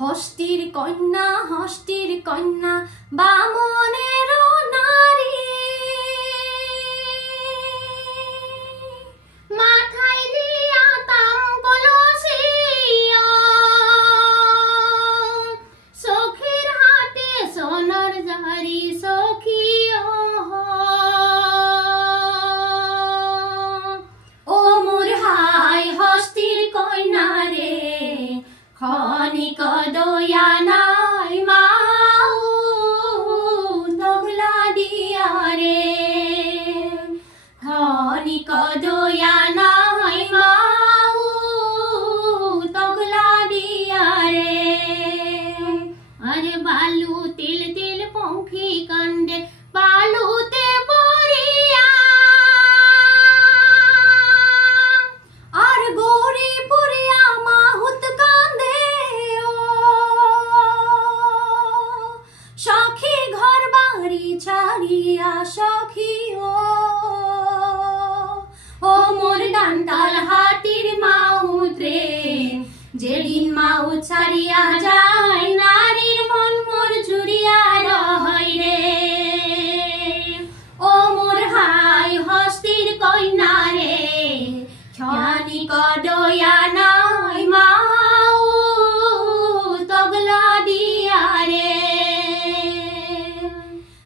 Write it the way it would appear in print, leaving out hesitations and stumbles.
হস্তির কন্যা বামনের নারী, মাথায় দিয়া তাম কলসিয়া, সখীর হাতে সোনার জারি সখিয়া। ও মোর হাই হস্তির কন্যা রে, ক্ষণিক দয়া নাই মাউ তগলা দিয়া রে, ক্ষণিক দয়া নাই মাউ তগলা দিয়া রে। আরে বালু তিল তিল পঙ্খী কাণ্ডে বালুতে পড়িয়া, আর গৌরী পুরিয়া মাহুত কান্দে ও, সখী ঘর বাড়ি ছাড়িয়া সখী ও মোর ডান্তাল হাতির মাউত রে, যেদিন মাউত ছাড়িয়া যায়